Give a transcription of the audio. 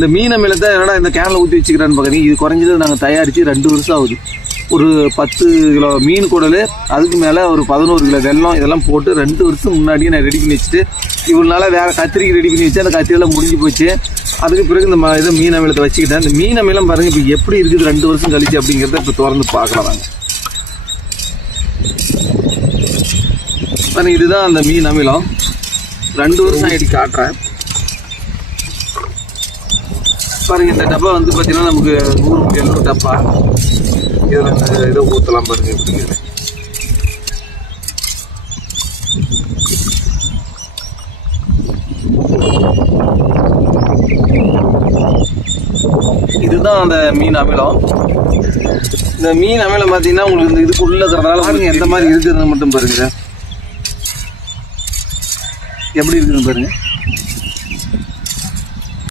இந்த மீன் அமிலத்தை என்னடா இந்த கேனில் ஊற்றி வச்சுக்கிறான்னு பார்க்குறீங்க. இது குறைஞ்சது நாங்கள் தயாரித்து 2 வருஷம் ஆகுது. ஒரு 10 கிலோ மீன் குடல், அதுக்கு மேலே ஒரு 11 கிலோ வெல்லம், இதெல்லாம் போட்டு 2 வருஷம் முன்னாடியே நான் ரெடி பண்ணி வச்சுட்டு இவ்வளோ நாளாக வேறு கத்திரிக்கு ரெடி பண்ணி வச்சு அந்த கத்திரியெல்லாம் முடிஞ்சு போச்சு. அதுக்கு பிறகு இந்த இதை மீன் அமிலத்தை வச்சுக்கிட்டேன். இந்த மீன் அமிலம் பாருங்கள் இப்போ எப்படி இருக்குது 2 வருஷம் கழிச்சு அப்படிங்கிறத இப்போ திறந்து பார்க்கலாம் வாங்க. பாருங்கள், இதுதான் அந்த மீன் அமிலம். 2 வருஷம் ஆகிட்டு காட்டுறேன் பாருங்கள். இந்த டப்பா வந்து பார்த்தீங்கன்னா நமக்கு 100 ml டப்பா. இதில் இதை ஊற்றலாம் பாருங்கள் எப்படிங்கிறது. இதுதான் அந்த மீன் அமிலம். இந்த மீன் அமிலம் பார்த்தீங்கன்னா உங்களுக்கு இந்த இதுக்குள்ள இருக்கிறதால பாருங்க எந்த மாதிரி இருக்குதுன்னு மட்டும் பாருங்க. எப்படி இருக்குதுன்னு பாருங்க.